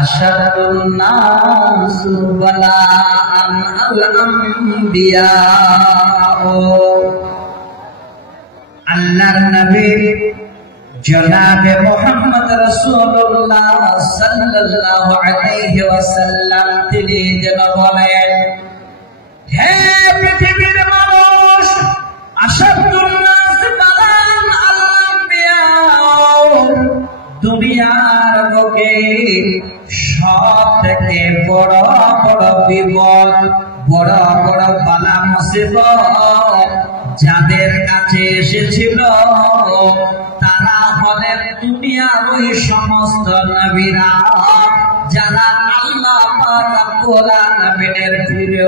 আশাদুন নাস বালাআন আল আম্বিয়া। আল্লাহর নবী জনাবে মুহাম্মদ রাসূলুল্লাহ সাল্লাল্লাহু আলাইহি ওয়াসাল্লাম তিনি যেন বলেন, হে পৃথিবীর মানুষ, আশাদুন নাস বালাআন আল আম্বিয়া, দুনিয়ার বুকে সবথেকে বড় বড় বিপদ, বড় বড় বালা মুসিবত যাদের কাছে এসেছিল তারা হলেন দুনিয়ার ওই সমস্ত নবীরা যারা আল্লাহ পাক রব্বুল আলামিনের প্রিয়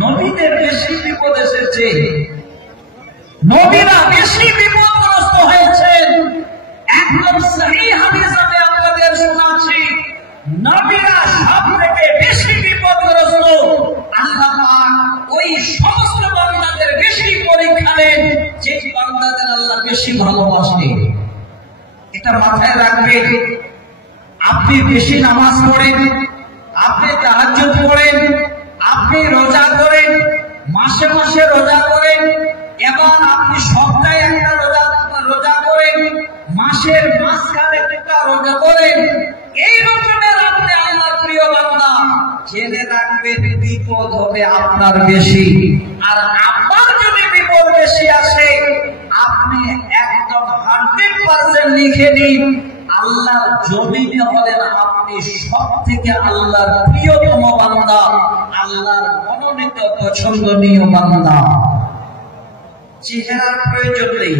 নবীদের বেশি বিপদ এসেছে, নবীরা বেশি বিপদগ্রস্ত হয়েছেন। একদম সহিহ হাদিস আমি আপনাদের শোনাচ্ছি, নবীরা সবথেকে বেশি বিপদগ্রস্ত। আল্লাহ পাক ওই সমস্ত বান্দাদের বেশি পরীক্ষা নেন যে বান্দাদের আল্লাহ বেশি ভালোবাসেন। এটা মাথায় রাখবেন। আপনি বেশি নামাজ পড়েন, আপনি তাহাজ্জুদ পড়েন, আপনি রোজা করেন, মাসে মাসে রোজা করেন, এবং আপনি সপ্তাহে একটা রোজা করেন, মাসের মাঝখানে একটা রোজা করেন, এই রকমের আপনি আল্লাহর প্রিয় বান্দা, জেনে রাখবেন বিপদ হবে আপনার বেশি। আর আপনার যদি বিপদ বেশি আসে, আপনি একদম 100% লিখে নিন, আল্লাহর জমিনে হলেন আপনি সব থেকে আল্লাহর প্রিয়তম বান্দা, আল্লাহর মনোনীত পছন্দনীয় বান্দা। চেহারার প্রয়োজন নেই,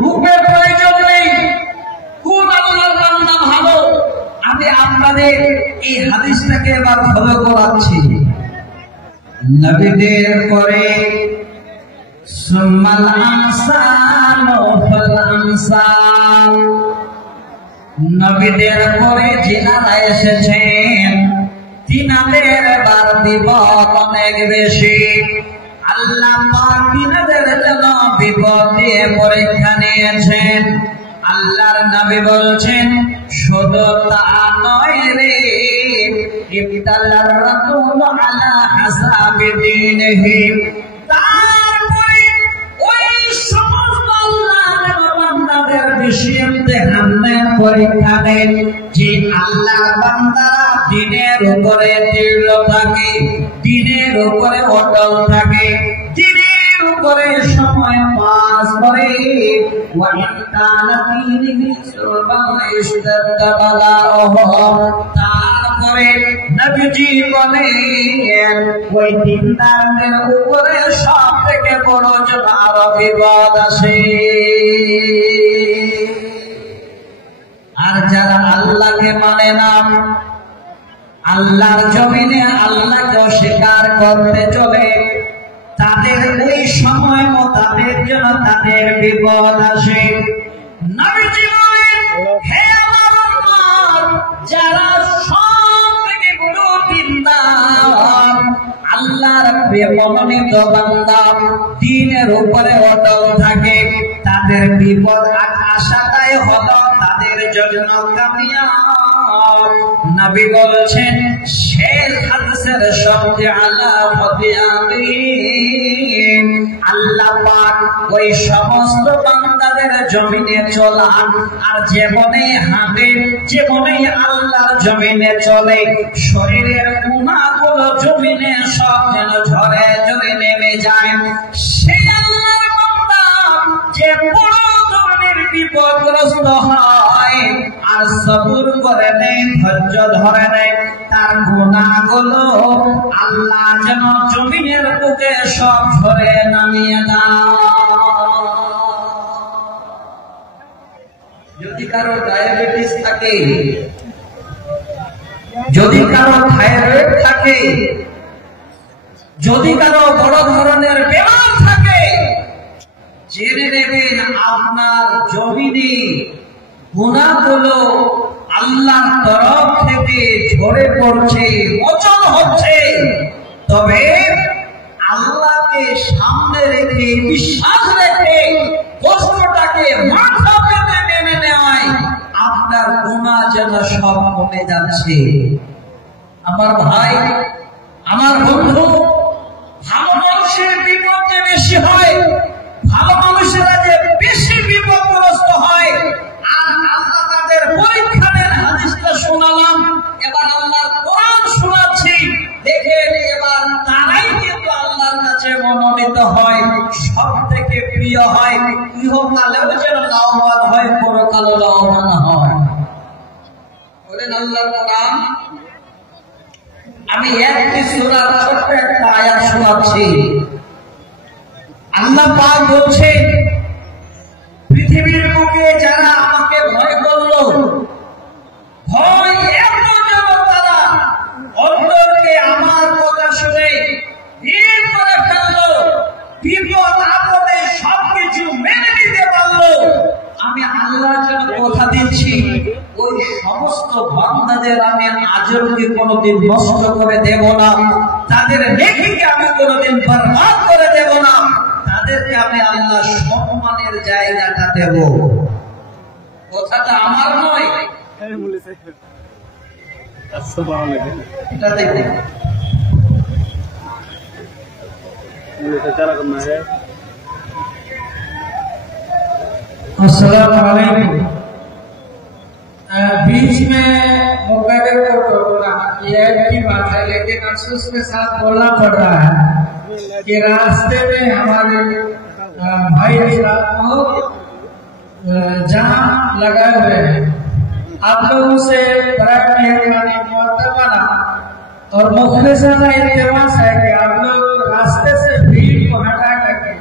রূপের প্রয়োজন নেই, কোন আল্লাহর বান্দা ভালো। আমি আপনাদের এই হাদিসটাকে এবার ফলো করাচ্ছি। নবীদের পরে সুম্মাল আমসাল ফাল আমসাল, নবীদের পরে যিনারা এসেছেন তিনাদের বার বিপদ অনেক বেশি। আল্লাহ পাক তিনাদের জন্য বিপদ দিয়ে পরীক্ষা নিয়েছেন। আল্লাহর নবী বলছেন, শুধু তা নয় রে, ইবতালার রাসূল আলা হাসাবি দীনিহি, তারপরে ওই সমস্ত আল্লাহর বান্দাদের বেশি ইমতিহান নেন, পরীক্ষা নেন যে আল্লাহর বান্দারা দ্বীনের উপরে দৃঢ় থাকে, দ্বীনের উপরে অটল থাকে, দ্বীনের উপরে সময় পাস করে। তারপরে নবীজি বলেন, ওই দিনদারদের উপরে সব থেকে বড় জোর বিপদ আসে। আর যারা আল্লাহকে মানে না, আল্লাহর জমিনে আল্লাহকে অস্বীকার করতে চলে, তাদের ওই সময় মোতাবেক যেন তাদের বিপদ আসে। নবীজি বলেন, হে আমার উম্মত, যারা সব থেকে বড় দিনদার, আল্লাহর মনোনীত বান্দা, দ্বীনের উপরে অটল থাকে, তাদের বিপদ আশাটাই হলো তাদের জন্য কামিয়াব। নবী বলছেন, শেষ হাদিসের শব্দে আলামতে আমিন, আল্লাহ পাক ওই সমস্ত বান্দাদের জমিনে চলান, আর জীবনে হাঁটে, জীবনে আল্লাহর জমিনে চলে, শরীরের গুনাহগুলো জমিনে সব যেন ঝরে ঝরে নেমে যায়। সেই আল্লাহর বান্দা যে বড় ধরনের বিপদগ্রস্ত হয় আর সবুর করে নেয়, ধৈর্য ধরে নেয়, তার গুনাহগুলো আল্লাহ যেন জমিনের বুকে সব ঝরে নামিয়ে দেয়। যদি কারো ডায়াবেটিস থাকে, যদি কারো থাইরয়েড থাকে, যদি কারো বড় ধরনের বেমার থাকে, জেনে নেবেন আপনার জমিনে গুনাহগুলো আল্লাহর তরফ থেকে ঝরে পড়ছে, মোচন হচ্ছে। তবে আল্লাহকে সামনে রেখে, বিশ্বাস রেখে, কষ্টটাকে মাথা পেতে মেনে সব কমে যাচ্ছে। আমার ভাই, আমার বন্ধু, ভালো মানুষের বিপদ যে বেশি হয়, ভালো মানুষেরা যে বেশি বিপদগ্রস্ত হয়, আর আল্লাহ তাদের পরীক্ষা নেন। হাদিসটা শোনালাম, এবার আল্লাহর কোরআন শোনাচ্ছি, দেখে এবার তারাই কিন্তু আল্লাহর কাছে মনোনীত হয়, সব থেকে প্রিয় হয়, ইহকালেও যেন লাভবান হয়, পরকালেও লাভবান হয়। বলেন আল্লাহর কোরআন। আমি একটি সূরার ছোট্ট একটা আয়াত শোনাচ্ছি। আল্লাহ পাক বলছে, পৃথিবীর বুকে যারা আমাকে ভয় করলো, ভয় এত যেন তারা অন্তরকে আমার কথা শুনে ভিড় করে ফেললো, বিপদ আপদে সবকিছু মেনে নিতে পারলো, আমি আল্লাহ যেন কথা দিচ্ছি, ওই সমস্ত বান্দাদের আমি আজরকে কোনোদিন নষ্ট করে দেব না, তাদের নেকিকে আমি কোনোদিন বরবাদ করে দেব না, তাদেরকে আমি আল্লাহ সম্মানের জায়গাটা দেব। কথাটা আমার নয়, এটা দেখুন। अस्सलाम वालेकुम। बीच में मुकर्रर को टोकना ये की बात है, लेकिन अफसोस के साथ बोलना पड़ रहा है कि रास्ते में हमारे भाई को जाम लगाए हुए हैं। आप लोगों से बड़ा मेहरबानी मुअत्तमाना और मुखलिसाना इल्तिमास है कि आप लोग रास्ते से भीड़ को हटा करके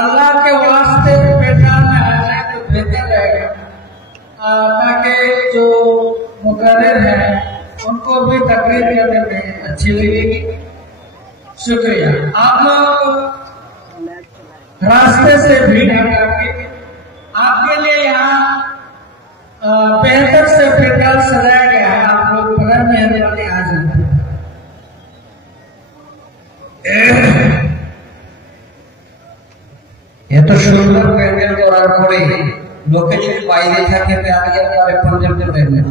अल्लाह के वास्ते मैदान में आ जाए तो बेहतर रहेगा, ताकि जो मुकर्रर है उनको भी तकरीर करने में अच्छी लगेगी। शुक्रिया। आप लोग रास्ते से भीड़ हटा के आपके लिए यहाँ बेहतर से पंडाल सजाया गया है, आप लोग बड़ा मेहरबानी आ जाए। এত সুন্দর প্যান্ডেল করার পরে লোকে যদি বাইরে থাকে প্যান্ডেল করে পর্যন্ত প্যান্ডেল,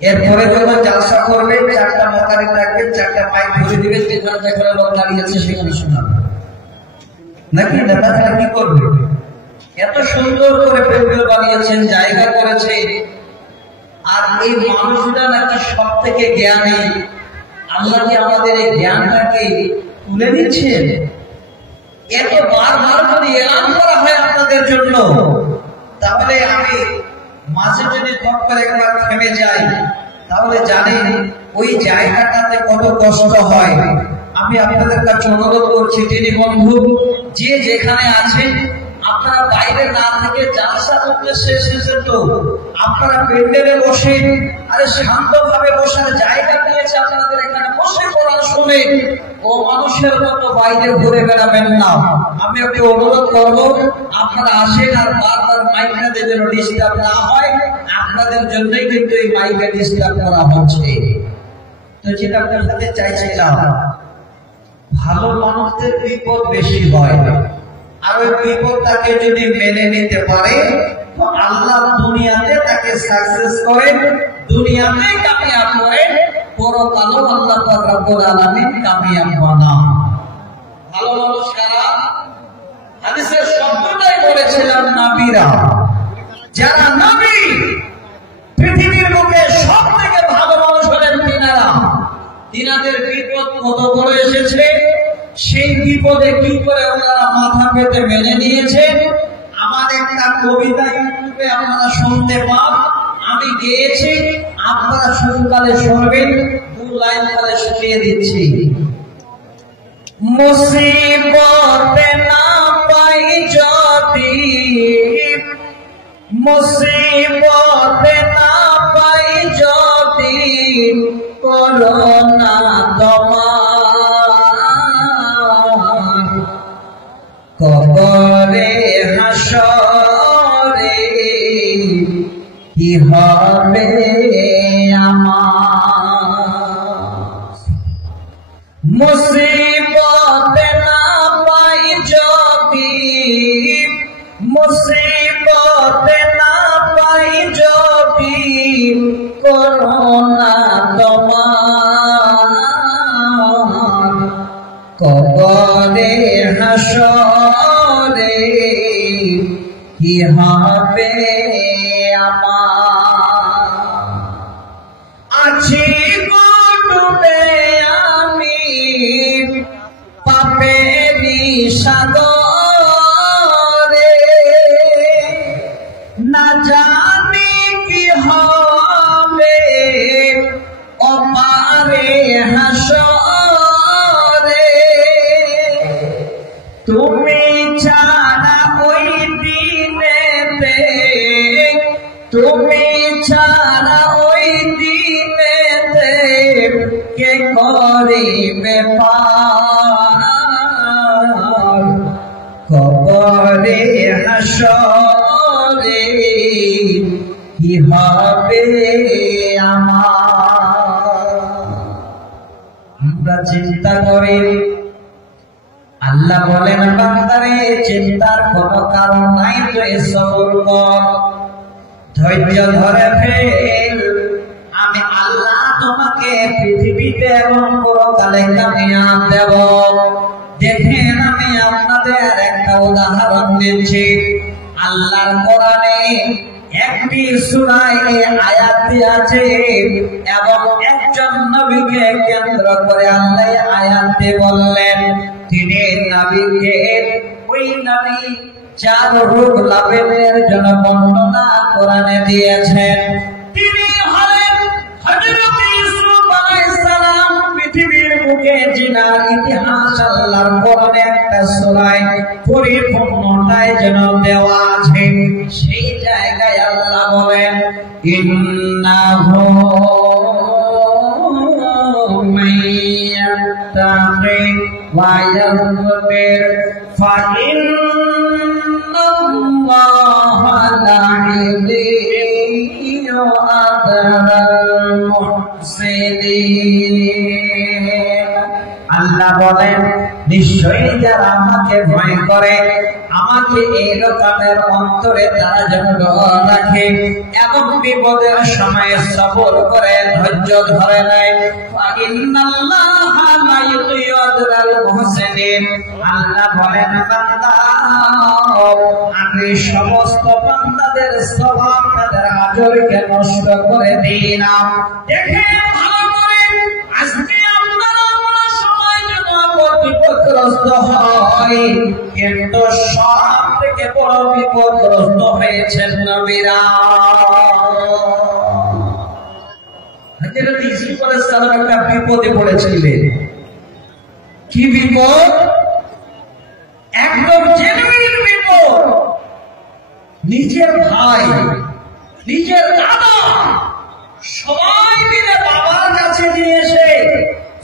এরপরে যখন জালসা করবে চারটা মকারি থাকবে, চারটা মাইক ধরে দিবে, যেখানে যেখানে লোক দাঁড়িয়েছে সেখানে শোনাবে নাকি নেতারা কি করবে? এত সুন্দর করে প্যান্ডেল বানিয়েছেন, জায়গা করেছে, আর এই মানুষরা নাকি সব থেকে জ্ঞানী। আল্লাহ কি আমাদের এই জ্ঞানটাকে তুলে দিচ্ছেন? এত বারবার যদি এলান করা হয় আপনাদের জন্য, তাহলে আমি মাঝে যদি থট করে একবার থেমে যাই, তাহলে জানেন ওই জায়গাটাতে কত কষ্ট হয়। আমি আপনাদের কাছে অনুরোধ করছি, তিনি বন্ধু যে যেখানে আছেন, আপনারা বাইরে না থেকে জালসার উদ্দেশ্যে এসেছেন, তো আপনারা প্যান্ডেলে বসে, আরে শান্তভাবে বসার জায়গা দিয়েছে আপনাদের, এখানে বসে কোরআন শুনে ও মানুষের মতো বাইরে ঘুরে বেড়াবেন না। আমি একটু অনুরোধ করবো, আপনারা আসেন আর বারবার মাইকটাতে যেন ডিস্টার্ব না হয়, আপনাদের জন্যই কিন্তু এই মাইকে ডিস্টার্ব করা হচ্ছে। তো যেটা আপনাদের চাইছিলাম, ভালো মানুষদের বিপদ বেশি হয়, আর ওই বিপদটাকে যদি মেনে নিতে পারে তো আল্লাহ দুনিয়াতে তাকে সাকসেস করেন, দুনিয়াতে কামিয়াব করেন, পরকালও আল্লাহ পাক রব্বুল আলামিন কামিয়াব বানান। ভালো মানুষ কারা? হাদিসের শব্দটাই বলেছিলাম নবীরা। যারা নবী, পৃথিবীর বুকে সব থেকে ভালো মানুষ হলেন তিনারা। তিনাদের বিপদ কত বড় এসেছে, সেই বিপদে কি করে ওনারা মাথা পেতে মেনে নিয়েছে। আমার একটা কবিতা ইউটিউবে আপনারা শুনতে পান, আমি গেয়েছি, আপনারা শুনকালে শুনবেন, 2 লাইন করে শুনিয়ে দিচ্ছি। মুসিবতে না পাই যদি, মুসিবতে না পাই যদি, করোনা তোমার কবরে হাসরে কি হবে আমার। মুসিবতে না পাই যদি, মুসিবতে না পাই যদি, করোনা তোমার কবরে হাসরে কি হবে আমার আছি ডুবে আমি পাপেরি সাগরে না জানি কি হবে অপারে হাসরে তুমি ছাড়া ওই দিনেতে তুমি ছাড়া ওই দিনেতে কে করিবে পার কবরে হাসরে কি হবে আমার আমরা চিন্তা করি আল্লাহ বলেন বান্দারে চিন্তার কোনো কারণ নাই তুই সবর কর ধৈর্য ধরে ফেল আমি আল্লাহ তোমাকে পৃথিবীতে এবং পরকালে কামিয়াব দেব দেখেন আমি আপনাদের একটা উদাহরণ দিচ্ছি আল্লাহর কোরআনে একটি সূরায় এই আয়াতটি আছে এবং একজন নবীকে কেন্দ্র করে আল্লাহ আয়াতটি বললেন তিনি নবীকে ওই নবী চার রূপ লাভের জন্য বর্ণনা কোরআনে দিয়েছেন তিনি হলেন হযরত ইউসুফ আলাইহিস সালাম পৃথিবীর বুকে জিনার ইতিহাস আল্লাহর কোরআনে একটা সূরায় পরিপূর্ণতায় যেন দেওয়া আছে সেই জায়গায় আল্লাহ বলেন ইন্নাহু মাইয়াত্তাকি ওয়া ইয়াসবির ফাইন্নাল্লাহা লা'যীয়ু আজরাল মুহসিনিন আল্লাহ বলেন নিশ্চয়ই যারা আমাকে ভয় করে আমাকে এই রকমের অন্তরে তারা যেন রাখে এবং বিপদের সময় সবর করে ধৈর্য ধরে নেয় ইন্নাল্লাহা লা ইউযিউ আজরাল মুহসিনিন আল্লাহ বলেন বান্দা আমি সমস্ত বান্দাদের সওয়াব তাদের আজরকে নষ্ট করে দিই না দেখেন ভালো করে আজকে আপনারা সময় যেন বিপদগ্রস্ত হয় কিন্তু সব থেকে বড় বিপদগ্রস্ত হয়েছেন নবীরা হযরত ইউসুফ আলাইহিস সালাম একটা বিপদে পড়েছিলেন কি বিপদ একদম জেনুইন বিপদ নিজের ভাই নিজের দাদা সবাই মিলে বাবার কাছে নিয়ে এসে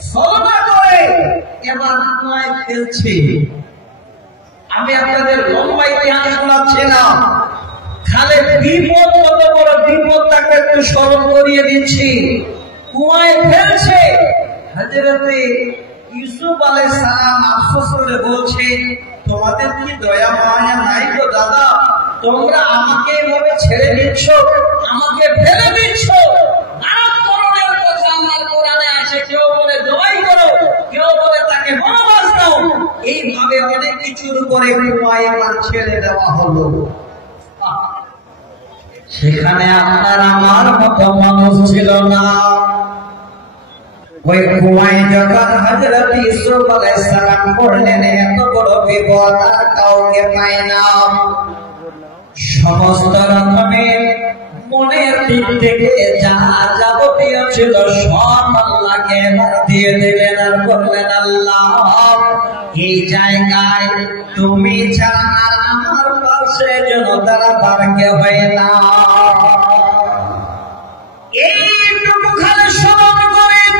সওদা করে এবার কুয়ায় ফেলছে আমি আপনাদের লম্বা ইতিহাস শোনাচ্ছিলাম খালে বিপদ কত বড় বিপদ তাকে একটু স্মরণ করিয়ে দিচ্ছি কুয়ায় ফেলছে হযরত ইউসুফ আলাইহিস সালাম আফসোস করে বলছে তোমাদের কি দয়া মায়া নাই গো দাদা তোমরা আমাকে এভাবে ছেড়ে দিচ্ছ আমাকে ফেলে দিচ্ছ নানা ধরনের কথা আল্লাহর কোরআনে আছে কেউ বলে দোয়াই করো কেউ বলে তাকে বনবাস দাও এইভাবে অনেক কিছুর উপরে কুয়ায় ছেড়ে দেওয়া হলো সেখানে আপনার আমার মতো মানুষ ছিল না ওই কুয়ায় যখন হযরত ইউসুফ আলাইহিস সালাম পড়লেন এত বড় বিপদ আর কাউকে পায় না সমস্ত রকমের মনের দিক থেকে যা যাবতীয় ছিল সব আল্লাহকে দিয়ে দিলেন আর বললেন আল্লাহ এই জায়গায় তুমি ছাড়া আর আমার পাশে যেন দাঁড়াবার কেউ হয় না এইটুকু খালি স্মরণ করেন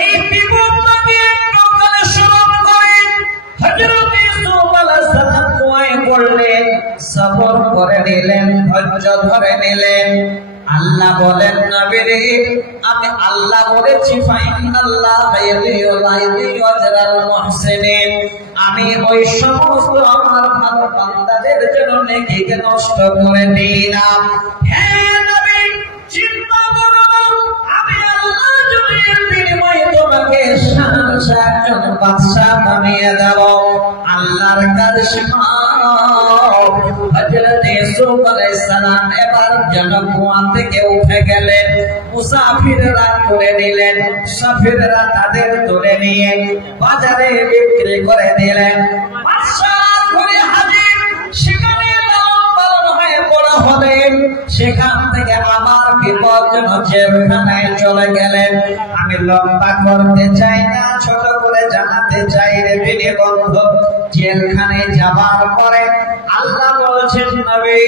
এই বিপদটাকে প্রকালে স্মরণ করেন হযরত ইউসুফ আলাইহিস সালাম কুয়ায় পড়লেন সবর করে নিলেন ধৈর্য ধরে নিলেন আল্লাহ বলেন নবীরে আমি আল্লাহ বলেছি ফাইনাল্লাহা ইয়াযিউ আজরাল মুহসিনিন আমি ওই সমস্ত আমার ভালো বান্দাদের জন্য নেকিকে নষ্ট করে দিই না হে নবী চিন্তা করো না তোমাকে একজন বাদশাহ বানিয়ে দেব। আল্লাহর কাছে হযরত ইউসুফ আলাইহিস সালাম এবার জনকুয়া থেকে উঠে গেলেন, মুসাফিররা করে নিলেন, মুসাফিররা তাদের তুলে নিয়ে বাজারে বিক্রি করে দিলেন। বাদশাহ ঘরে হাজির, সেখানে লালন হয়ে বড় হলেন, সেখান থেকে আবার বিপজ্জনক জেলখানায় চলে গেলেন। আমি লম্বা করতে চাই না, ছোট করে জানাতে চাই রে বিনে বন্ধু, জেলখানায় যাবার পরে আল্লাহ বলছেন, নবী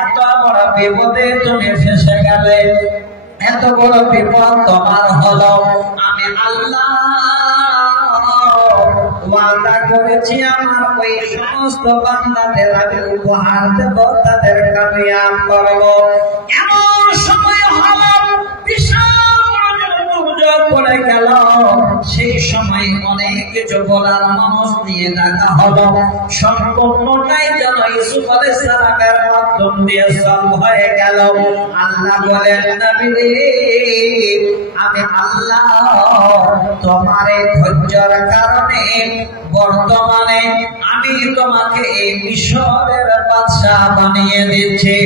এত বড় বিপদে তুমি ফেসে গেলে, এত বড় বিপদ তোমার হলো, আমি আল্লাহ ওয়াদা করেছি আমার ওই সমস্ত বান্দাদের আমি উপহার দেব, তাদের কামিয়াব করব। এমন সময় হলো বিশাল দুর্যোগ পড়ে গেল, সেই সময় অনেক কিছু বলার মানুষ নিয়ে ডাকা হলো, সম্পূর্ণটাই যেন ইউসুফ আলাইহিস সালামের মাধ্যম দিয়ে সলভ হয়ে গেল। আল্লাহ বলেন, নবী আমি আল্লাহ তোমার ধৈর্যের কারণে বর্তমানে আমি তোমাকে এই মিশরের বাদশাহ বানিয়ে দিচ্ছি।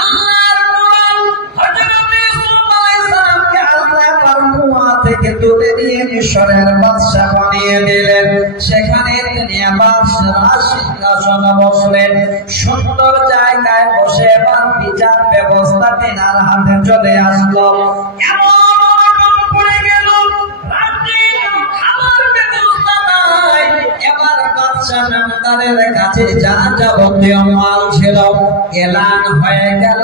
আল্লাহর কোরআন হযরত ইউসুফ আলাইহিস সালামকে আল্লাহ কুয়া থেকে তুলে নিয়ে মিশরের বাদশাহ বানিয়ে দিলেন। সেখানে তিনি বাদশার সিংহাসনে বসলেন, সুন্দর জায়গায় বসে এবার বিচার ব্যবস্থা তেনার হাতে চলে আসলো। জমিদারের কাছে যা যাবতীয় মাল ছিল এলান হয়ে গেল,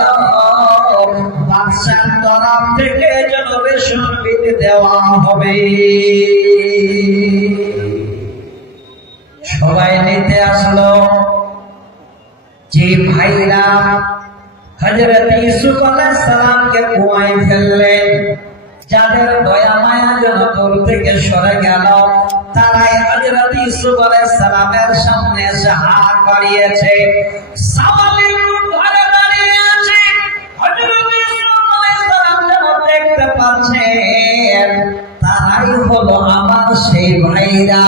বাদশার তরফ থেকে যেন রেশন দেওয়া হবে। সবাই নিতে আসলো। যে ভাইরা হযরত ইউসুফ আলাইহিস সালামকে কুয়ায় ফেললেন, যাদের দয়া মায়া যেন দূর থেকে সরে গেল, তারাই হযরত ইউসুফ আলাইহিস সালামের সামনে এসে হাত বাড়িয়েছে, সাওয়ালের ঘরে দাঁড়িয়ে আছে। হযরত ইউসুফ আলাইহিস সালাম যেন দেখতে পাচ্ছেন তারাই হলো আমার সেই ভাইরা,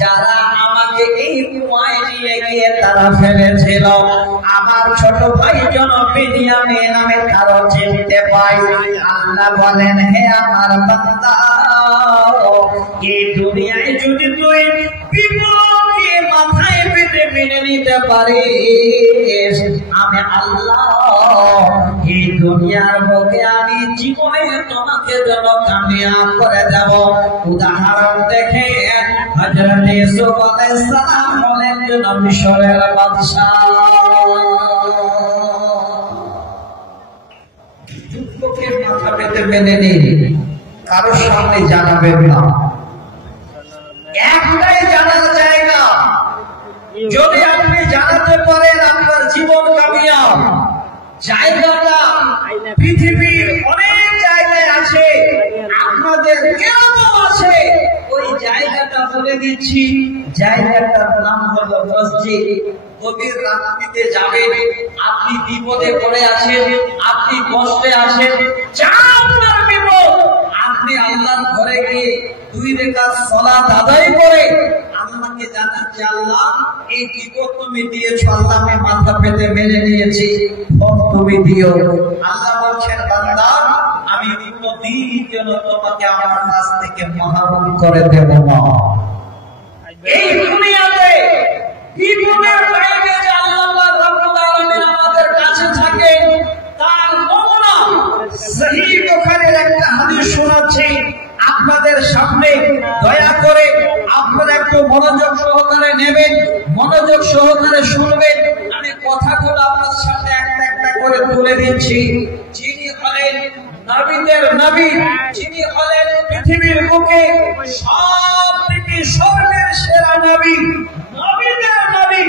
যারা আমাকে এই কুয়ায় নিয়ে গিয়ে তারা ফেলেছিল। আমার ছোট ভাই যেন বিনিয়ামীন নামে কারো চিনতে পাই। আল্লাহ বলেন, হে আমার বান্দা, এই দুনিয়ায় যদি তুই বিপদকে মাথায় পেতে মেনে নিতে পারিস, আমি আল্লাহ এই দুনিয়ার বুকে আমি জীবনে তোমাকে যেন কামিয়াব করে দেব। উদাহরণ দেখে হযরত ইউসুফ আলাইহিস সালাম হলেন মিশরের বাদশাহ। যুদ্ধকে মাথা পেতে মেনে নিন, কারোর সামনে জানাবেন না। একটাই জানার জায়গা, যদি আপনি জানাতে পারেন আপনার জীবন কামিয়াব। জায়গাটা পৃথিবীর অনেক জায়গায় আছে, আপনাদের কেরামও আছে। ওই জায়গাটা বলে দিচ্ছি, জায়গাটার নাম হলো মসজিদ। গভীর রাত্রিতে যাবেন, আপনি বিপদে পড়ে আছেন, আপনি কষ্টে আছেন, যা আপনার বিপদ, আপনি আল্লাহর ঘরে গিয়ে 2 রাকাত সালাত আদায় করে আল্লাহকে জানাচ্ছি, আল্লাহ এই বিপদ তুমি দিয়েছো, আল্লাহ আমি মাথা পেতে মেনে নিয়েছি, তুমি দিও। আল্লাহ বলছেন, বান্দা আমি কোনদিন যেন তোমাকে আমার কাছ থেকে মাহরুম করে দেব না। এই দুনিয়াতে বিপদের টাইমে যে আল্লাহ রাব্বুল আলামিন আমাদের কাছে থাকে, তার নমুনা সহিহ বুখারীর একটা হাদিস শোনাচ্ছি আপনাদের সামনে। দয়া করে আপনারা একটু মনোযোগ সহকারে নেবেন, মনোযোগ সহকারে শুনবেন। আমি কথাগুলো আপনার সামনে একটা একটা করে তুলে দিচ্ছি। যিনি হলেন নবীদের নবী, যিনি হলেন পৃথিবীর বুকে সবথেকে স্বর্গের সেরা নবী, নবীদের নবী,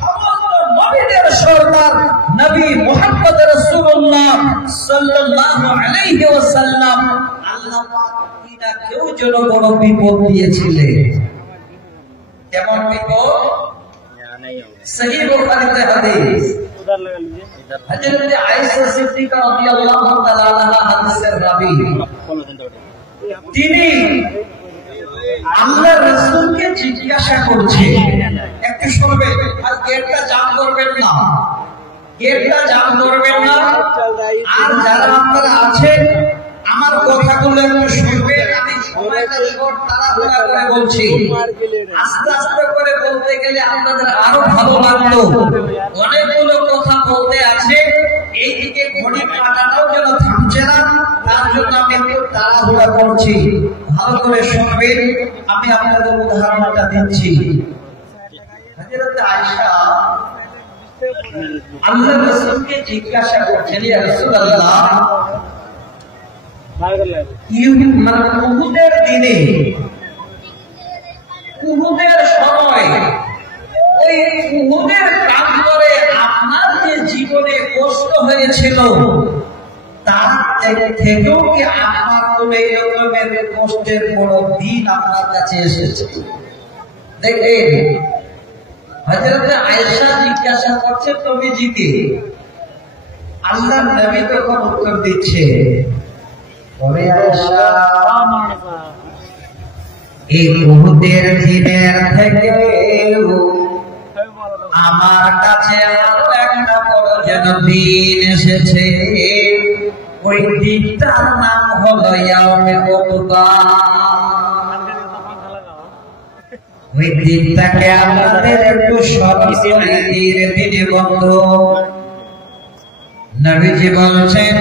সমস্ত নবীদের সরদার নবী মুহাম্মদ রাসূলুল্লাহ সাল্লাল্লাহু আলাইহি ওয়াসাল্লাম। আল্লাহ পাক কেউ যেন বড় বিপদ দিয়েছিলেন। কেমন বিপদ? সহিহ বুখারীতে হাদিস, হযরত আয়েশা সিদ্দিকা রাদিয়াল্লাহু তাআলা আনহা হাদিসের রাবী। তিনি আল্লাহ রাসূলকে জিজ্ঞাসা করছে, একটু শুনবে আর গেটটা জাম করবেন না, গেটটা জাম করবেন না। আর যারা আপনারা আছেন আমার কথাগুলো একটু শুনবেন। আমি সময়টা শর্ট তাড়াহুড়া করে বলছি, আস্তে আস্তে করে বলতে গেলে আপনাদের আরো ভালো লাগলো। অনেকগুলো কথা বলতে আছে, এইদিকে ঘড়ির কাঁটাটাও যেন থামছে না, তার জন্য আমি একটু তাড়াহুড়া করছি। ভালো করে শুনবেন, আমি আপনাদের উদাহরণটা দিচ্ছি। হযরত আয়েশা আল্লাহ রাসূলকে জিজ্ঞাসা করছেন, ইয়া রাসূলুল্লাহ, উহুদের দিনে, উহুদের সময়, ওই উহুদের প্রান্তরে আপনার যে জীবনে কষ্ট হয়েছিল, তার থেকেও কি আপনার কোন এই রকমের কষ্টের বড় দিন আপনার কাছে এসেছে? দেখেন, হযরত আয়েশা জিজ্ঞাসা করছে নবীজিকে, আল্লাহর নবী তখন উত্তর দিচ্ছে, ওরে আয়েশা, এই উহুদের দিনের থেকে আমার কাছে আরো একটা বড় যেন দিন এসেছে। ওই দিনটার নাম হলো ইয়াউমে উকবা। ওই দিনটাকে আমাদের একটু সরাসরি দিনে বন্ধু। নবীজি বলছেন,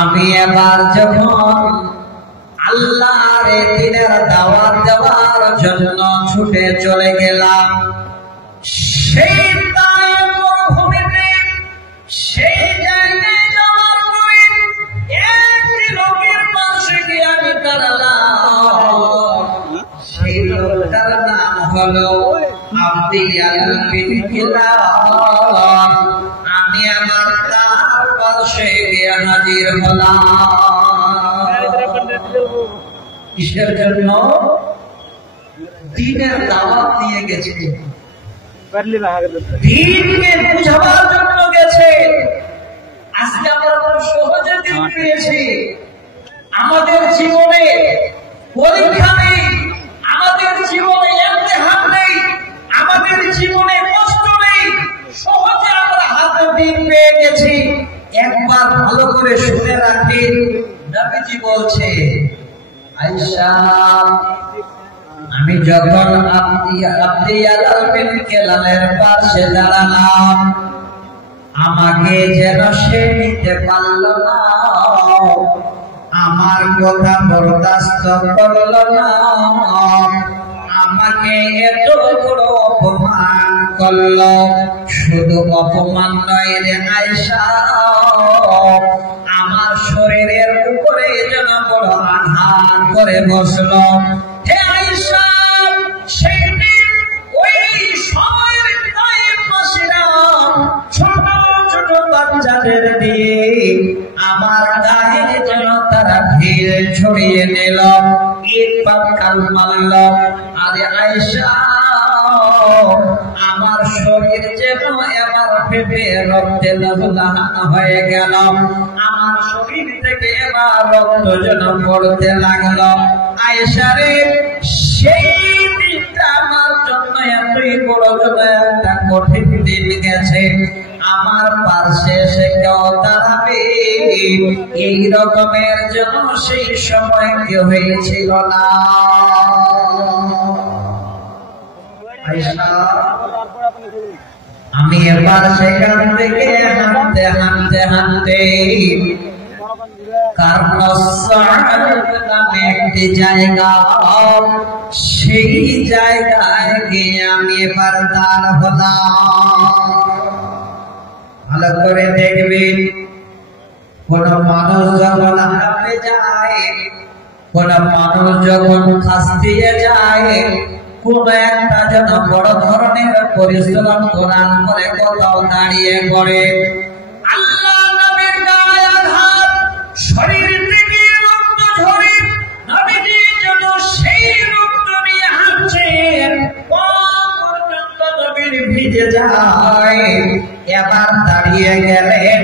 আমি এবার যখন আল্লাহর দিনের দাওয়াত দেওয়ার জন্য ছুটে চলে গেলাম, সেই মরুভূমিতে, সেই জায়গায় যাওয়ার পরে একটি লোকের পাশে গিয়ে আমি দাঁড়ালাম। সেই লোকটার নাম হলো আব্দুল্লাহ বিন কিলাব। আমি আমার তার পাশে গিয়ে হাজির হলাম। কিসের জন্য? দ্বীনের দাওয়াত দিয়ে গেছে, দ্বীনকে বুঝাবার জন্য গেছে। আজকে আমরা খুব সহজে দ্বীন পেয়েছি। আমাদের জীবনে পরীক্ষা নেই, আমাদের জীবনে ইমতিহান নেই, আমাদের জীবনে কষ্ট নেই, সহজে আমরা হাতে দ্বীন পেয়ে গেছি। একবার ভালো করে শুনে রাখেন, নবীজি বলছে, আয়েশা, আমি যখন আব্দুল্লাহ বিন কিলাবের পাশে দাঁড়ালাম, আমাকে যেন সে নিতে পারল না, আমার কথা বরদাস্ত করল না, আমাকে এত বড় অপমান করল। শুধু অপমান নয় রে আয়েশা, আমার শরীরের উপরে যেন বড় আঘাত করে বসল। হে আয়েশা, সেই দিন ওই সময়ের গায়েবাসীরা ছোট ছোট বাচ্চাদের দিয়ে আমার গায়ে যেন তারা ঢিল ছড়িয়ে নিল, ইট পাটকেল মারল। আরে আয়েশা, আমার শরীর যেন এবার ফেটে রক্তে লবণাহত হয়ে গেল, আমার শরীর থেকে এবার রক্ত যেন পড়তে লাগলো। আয়েশা রে, সেই দিনটা আমার জন্য এতই বড় একটা কঠিন দিন গেছে। আমার পাশে সে কেউ দাঁড়াবে এই রকমের জন্য সেই সময় কেউ হয়েছিল না। আমি এবার সেখান থেকে হাঁটতে হাঁটতে হাঁটতে নামে একটি জায়গা, সেই জায়গায় গিয়ে আমি এবার দাঁড় হলাম। ভালো করে দেখবেন, কোন মানুষ যখন হাঁটতে যায়, কোন মানুষ যখন খাস দিয়ে যায়, কোন একটা যেন বড় ধরনের পরিশ্রম কোরআন করে কোথাও দাঁড়িয়ে পড়ে, আল্লাহ নবীর গায়ে আঘাত, শরীর থেকে রক্ত ঝরে, নবীজি যেন সেই রক্ত নিয়ে হাঁটছেন, পর্যন্ত নবীর ভিজে যায়। এবার দাঁড়িয়ে গেলেন,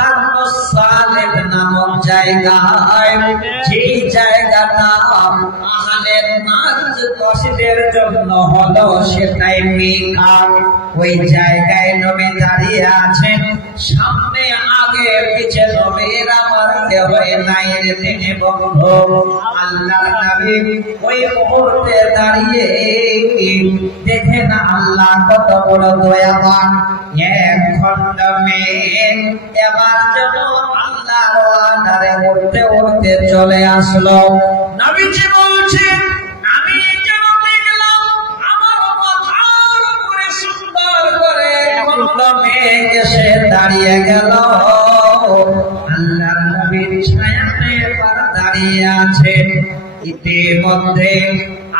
কারনুস সালেহ নামক জায়গায়, যে জায়গাটা আহলের নাজ কষ্টের জন্য হলো সেটাই মিকাত। ওই জায়গায় নবী দাঁড়িয়ে আছেন, সামনে আগে পিছে নবীর আমার কেউ নাই রে তিনি বন্ধু। আল্লাহর নবী ওই মুহূর্তে দাঁড়িয়ে দেখেন আল্লাহ কত বড় দয়াবান। এক খন্ড মেঘ এবার যেন আল্লাহর ওয়াদারে উঠতে উঠতে চলে আসলো। নবীজি বলছেন, আমি যেন দেখলাম আমার মাথার উপরে সুন্দর করে খন্ড মেঘ এসে দাঁড়িয়ে গেল। আল্লাহর নবীর ছায়াতে এবার দাঁড়িয়ে আছেন। ইতিমধ্যে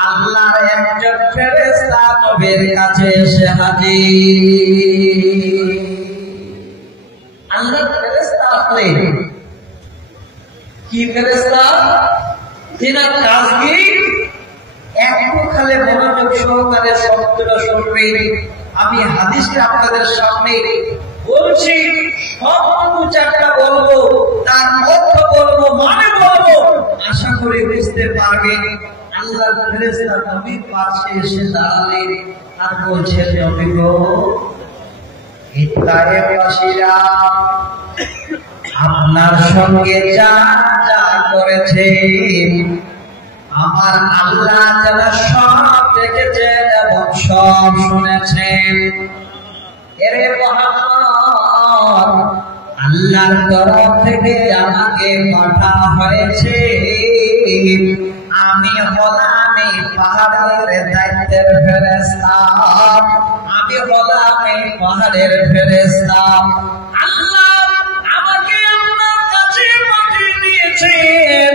আল্লাহর একজন ফেরেশতা নবীর কাছে এসে হাজির। আল্লাহর ফেরেশতা আসলেন। কি ফেরেশতা? তিনার কাজ কি? একটু খালে মনোযোগ সহকারে শব্দটা শুনবেন। আমি হাদিসটা আপনাদের সামনে বলছি, সব চারটা বলবো, তার অর্থ বলবো, মানে বলবো, আশা করি বুঝতে পারবেন। আল্লাহর ফেরেশতা নবীর পাশে এসে দাঁড়ালেন আর বলছেন, নবী গো, ইত্তায়েবাসীরা আপনার সঙ্গে যা যা করেছে আমার আল্লাহ যারা সব দেখেছেন এবং সব শুনেছেন। এরে মুহাম্মদ, আল্লাহর তরফ থেকে আমাকে পাঠানো হয়েছে। আমি হলাম এই পাহাড়ের দায়িত্বের ফেরেশতা। আমি হলাম এই পাহাড়ের ফেরেশতা। আল্লাহ আমাকে আপনার কাছে পাঠিয়ে দিয়েছেন।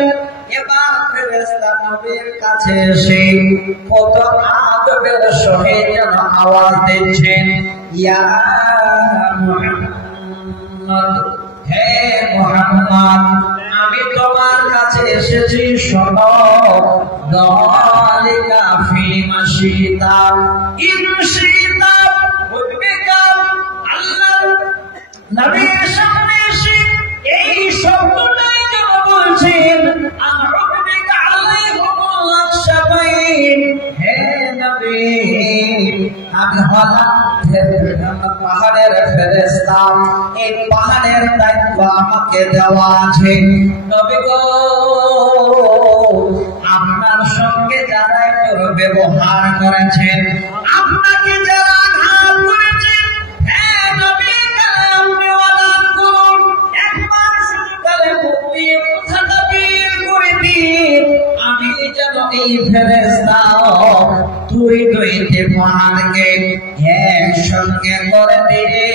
এবার ফেরেশতা নবীর কাছে এসে কত আদবের সহিত যেন আওয়াজ দিচ্ছেন, ইয়া মুহাম্মদ, হে মুহাম্মদ, আমি তোমার কাছে এসেছি, শোনো। যালিকা ফি মাশিতা ইনশিতা উদ্বিকা। আল্লাহ নবীর সামনে এসে এই শব্দটাই যেন বলছেন, আমরুবিকা আলাইহিমুল আকশাবাইন। হে নবী, আমি হলাম পাহাড়ের ফেরেশতা। এই পাহাড়ের দায়িত্ব আমাকে দেওয়া আছে। নবী গো, আপনার সঙ্গে যারা একটু ব্যবহার করেছেন, আপনাকে যারা আঘাত করেছেন, হে নবী, আপনি ওয়াদা করুন, একবার শুধু তারে মুখ দিয়ে কথাটা বের করে দিন, আমি যেন এই ফেরেশতা দুইটি পাহাড়কে একসঙ্গে করে দিলে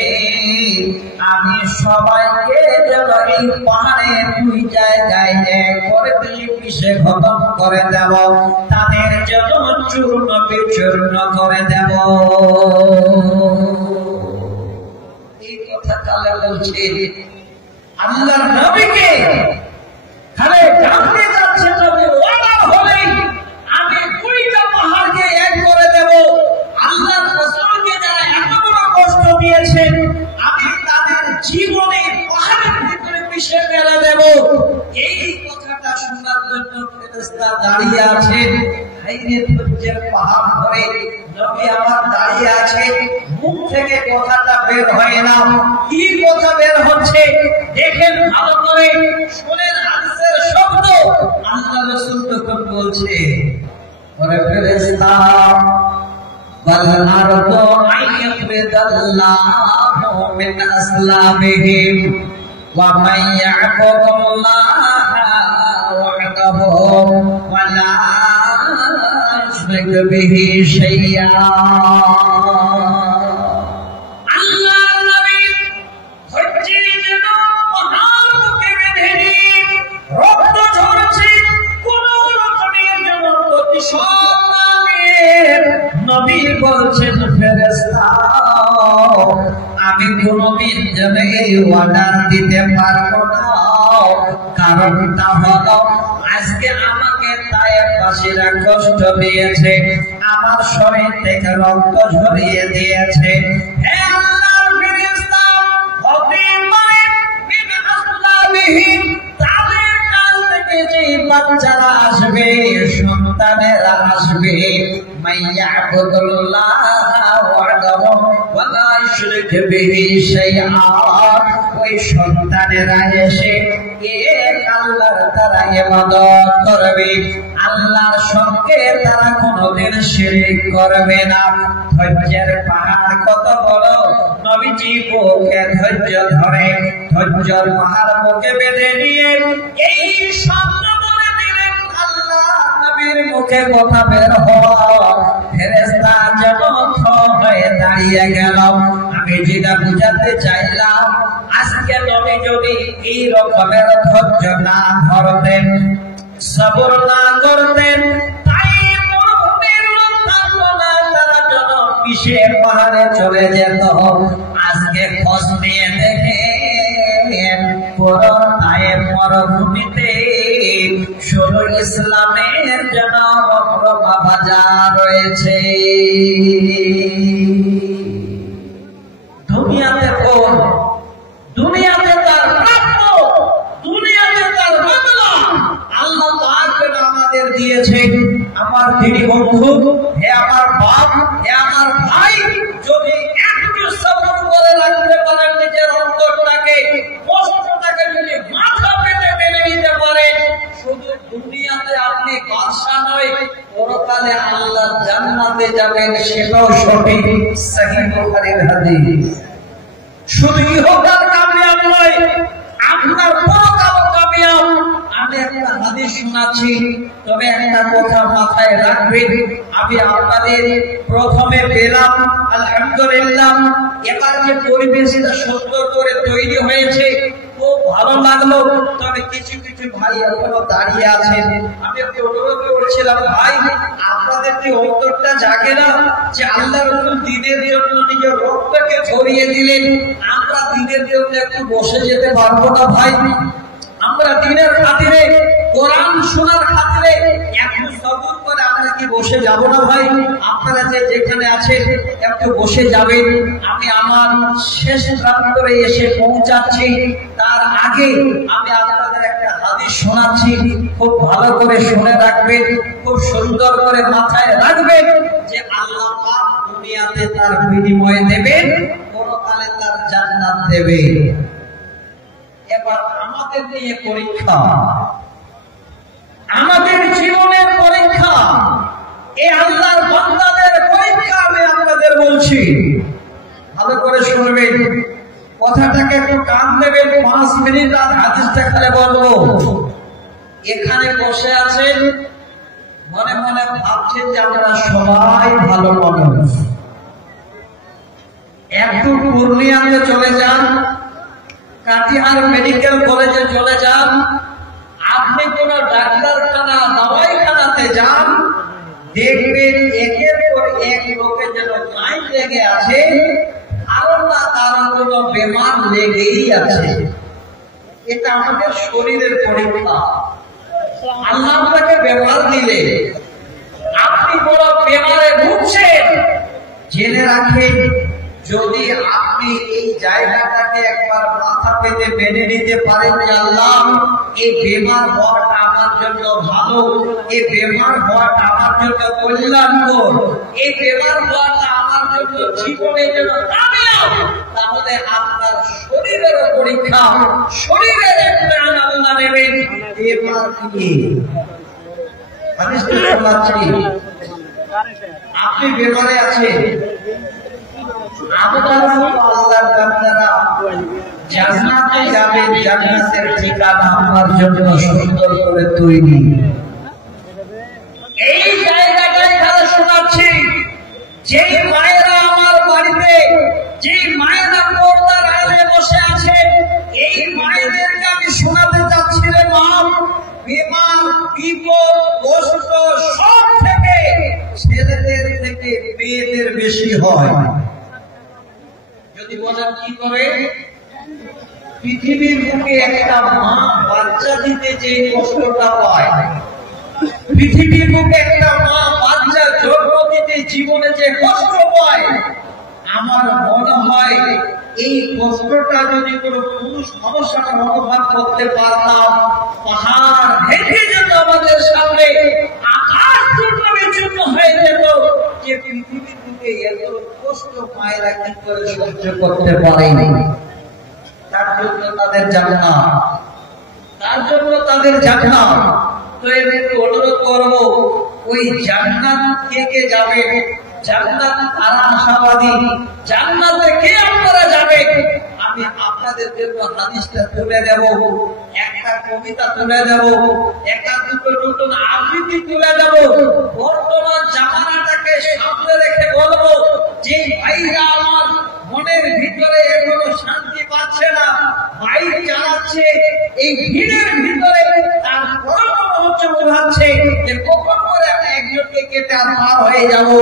আমি সবাইকে যেন এই পাহাড়ে দুই জায়গায় এক করে দিয়ে পিষে খতম করে দেব, তাদের জন্য চূর্ণ বিচূর্ণ করে দেব। এই কথা কালে বলছে আল্লাহর নবীকে। খালে জানতে যাচ্ছে নবী ওয়াদা হলেই আমি দুইটা পাহাড়কে এক করে দেব। আল্লাহর রাসূলকে যারা এত বড় কষ্ট দিয়েছেন, আমি তাদের জীবনে পাহাড়ের ভিতরে পিষে ফেলে দেব। এই কথাটা শোনার জন্য ফেরেশতা দাঁড়িয়ে আছেন। হাইরে ধৈর্যের পাহাড় ধরে নবী আমার দাঁড়িয়ে আছে, মুখ থেকে কথাটা বের হয় না। কি কথা বের হচ্ছে দেখেন ভালো করে, শুনেন হাদিসের শব্দ। আল্লাহ রাসূল তখন বলছে, ওরে ফেরেশতা, বাল আরদু আইয়াফরিদাল্লাহু মিন আসলাবিহিম ওয়া মান ইয়া'বুদুল্লাহা ওয়াহদাহু ওয়া লা ইউশরিক বিহি শাইয়্যা। আল্লাহর নবী হজ্জের জন্য পাহাড় বুকে বেঁধে নিয়ে রক্ত ঝরছে, কোন রকমের জন্য প্রতিশোধ না নিয়ে নবী বলছেন, ফেরেশতা, আমি কোনদিন যেন এই অর্ডার দিতে পারবো না। কারণটা হলো আজকে আমাকে তায়েফবাসীরা কষ্ট দিয়েছে, আমার শরীর থেকে রক্ত ঝরিয়ে দিয়েছে। হে আল্লাহর ফেরেশতা, হতে পারে আসবে মাইয়াবুদুল্লাহ ওয়াহদাহু ওয়া লা ইউশরিক বিহি শাইআ। ওই সন্তানেরা এসে এক আল্লাহর তারা ইবাদত করবে, আল্লাহর সঙ্গে তারা কোনোদিন শিরক করবে না। ধৈর্যের পাহাড় কত বড়, নবীজি বুকে ধৈর্য ধরে, ধৈর্যের পাহাড় বুকে বেঁধে নিয়ে এই শব্দ বলে দিলেন আল্লাহ। নবীর মুখে কথা বের হওয়া, ফেরেশতা যেন হয়ে দাঁড়িয়ে গেল। আমি যেটা বুঝাতে চাইলাম, আজকে নবী যদি এই রকমের ধৈর্য না ধরতেন, সবর না করতেন, তাই মরুভূমির লোক থাকতো না, তারা যেন পিছের পাহাড়ে চলে যেত। আজকে খোঁজ নিয়ে দেখেন পুরো তায়েফ মরুভূমিতে শুধু ইসলামের জন্য বাজার রয়েছে। দুনিয়াতে কোন, দুনিয়াতে তার প্রাপ্য, দুনিয়াতে তার বদলা আল্লাহ পাক আমাদের দিয়েছে। আমার দিনী বন্ধু, হে আমার বাপ, হে আমার ভাই, যদি একটু সবর করে রাখতে পারেন নিজের অন্তরটাকে, কষ্টটাকে যদি মাথা পেতে মেনে নিতে পারেন, শুধু দুনিয়াতে আপনি বাদশা নয়, পরকালে আল্লাহর জান্নাতে যাবেন, সেটাও সঠিক। সহিহ বুখারীর হাদিস। শুধু ইহকাল কামিয়াব নয়, আপনার পরকাল কামিয়াব। আমি একটা হাদিস শোনাচ্ছি, তবে একটা কথা মাথায় রাখবেন। আমি আপনাদের প্রথমে পেলাম আলহামদুলিল্লাহ, এবার যে পরিবেশটা সুন্দর করে তৈরি হয়েছে খুব ভালো লাগলো। তবে কিছু কিছু ভাই এখনো দাঁড়িয়ে আছেন, আমি একটু অনুরোধ করেছিলাম, ভাই আপনাদের যে অন্তরটা জাগে না যে আল্লাহ রাসূল দ্বীনের জন্য নিজের রক্তকে ছড়িয়ে দিলেন, আমরা দ্বীনের জন্য একটু বসে যেতে পারবো না ভাই? আমরা দ্বীনের খাতিরে, কোরআন শোনার খাতিরে একটু সবর করে আমরা কি বসে যাব না ভাই? আপনারা যে যেখানে আছেন একটু বসে যাবেন। আমি আমার শেষ প্রান্তরে এসে পৌঁছাচ্ছি, তার আগে আমি আপনাদের একটা হাদিস শোনাচ্ছি, খুব ভালো করে শুনে রাখবেন, খুব সুন্দর করে মাথায় রাখবেন যে আল্লাহ পাক দুনিয়াতে তার বিনিময় দেবেন, পরকালে তার জান্নাত দেবেন। এবার আমাদের নিয়ে পরীক্ষা, আমাদের জীবনের পরীক্ষা, এই আল্লাহর বান্দাদের পরীক্ষা আমি আপনাদের বলছি, ভালো করে শুনবেন, কথাটাকে একটু কান দেবেন। 5 মিনিট আর হাদিসটা খালি বলবো। এখানে বসে আছেন, মনে মনে ভাবছেন যে আমরা সবাই ভালো মানুষ। একটু পূর্ণিয়াতে চলে যান, কাটিহার মেডিকেল কলেজে চলে যান, আপনি কোন ডাক্তারখানা, দাওয়াইখানাতে যান, দেখবেন একের পর এক লোকে যেন লাইন লেগে আছে, কারণ না কারণ কোন বেমার লেগেই আছে। এটা আমাদের শরীরের পরীক্ষা। আল্লাহ আপনাকে বেমার দিলে, আপনি বড় বেমারে ভুগছেন, জেনে রাখেন যদি আপনি এই জায়গাটাকে একবার মাথা পেতে মেনে নিতে পারেন যে আল্লাহ এই বেমার হওয়াটা আমার জন্য ভালো, এই বেমার হওয়াটা আমার জন্য কল্যাণকর, এই বেমার হওয়াটা আমার জন্য জীবনের জন্য কামিয়াব, তাহলে আপনার শরীরের পরীক্ষা, শরীরের একটা আল্লাহ নেবেন। বেমার কি আপনি বেমারে আছেন, জান্নাতে যাবেন, জান্নাতের ঠিকানা আমার জন্য সুন্দর করে তৈরি। এই জায়গাটাই খেলা শোনাচ্ছি, যেই মায়েরা আমার বাড়িতে, যেই মায়েরা পর্দার আড়ালে বসে আছে, এই মায়েদেরকে আমি শোনাতে চাচ্ছি রে মা, বিমান, বিপদ, কষ্ট সব থেকে ছেলেদের থেকে মেয়েদের বেশি হয়। যদি বলেন কি করে, পৃথিবীর বুকে একটা মা বাচ্চা দিতে যে কষ্টটা পায়, পৃথিবীর বুকে একটা মা বাচ্চা জন্ম দিতে জীবনে যে কষ্ট পায়, আমার মনে হয় এই কষ্টটা যদি কোন পুরুষ সমস্যাটা অনুভব করতে পারতাম, পাহাড় ভেঙে যেত আমাদের সামনে, আকাশ টুকরো জন্য হয়ে যেত যে পৃথিবী থেকে এত কষ্ট মায়েরা কি করে সহ্য করতে পারেনি। তার জন্য তাদের জান্নাত। তো এদেরকে অনুরোধ করবো, ওই জান্নাত কে যাবে? জান্নাত তারা আশাবাদী। জান্নাতে কে আপনারা যাবে? আমি আপনাদের জন্য হাদিসটা তুলে দেব, একটা কবিতা তুলে দেব, একটা দুটো নতুন আবৃত্তি তুলে দেব। বর্তমান জামানাটাকে সামনে রেখে বলবো, যে ভাইরা আমার মনের ভিতরে এখনো শান্তি পাচ্ছে না, বাইক চালাচ্ছে এই ভিড়ের ভিতরে, তার হচ্ছে বোঝাচ্ছে যে কখন করে একজনকে কেটে আর পার হয়ে যাবো।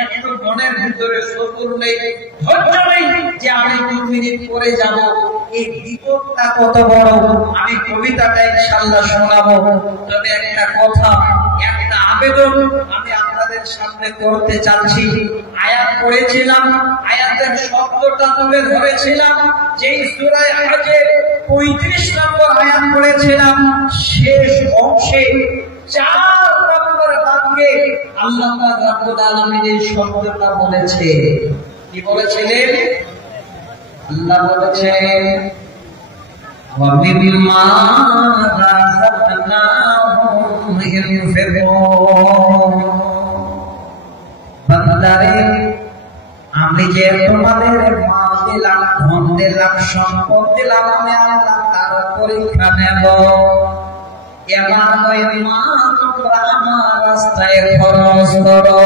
এত মনের ভিতরে সবুর নেই, ধৈর্য নেই যে আমি 2 মিনিট পরে যাব। এই বিপদটা কত বড়, আমি কবিতাটা ইনশাআল্লাহ শোনাবো। তবে একটা কথা, একটা আবেদন আমি আপনাদের সামনে করতে চাচ্ছি। আয়াত পড়েছিলাম, আয়াতের শব্দটা তুলে ধরেছিলাম, যেই সূরা হজের 35 নম্বর আয়াত পড়েছিলাম, শেষ অংশে 4 নম্বর বাক্যে আল্লাহ পাক রব্বুল আলামিন এই শব্দটা বলেছে। কি বলেছিলেন? আল্লাহ বলেছেন, ওয়া মিম্মা রাযাকনাহুম ইউনফিকুন। বান্দারে, আমি যে তোমাদের মাল দিলাম, ধন দিলাম, সম্পদ দিলাম, আমি আল্লাহ তার পরীক্ষা নেব। এবার ওই মাল তোমরা আমার রাস্তায় খরচ করো।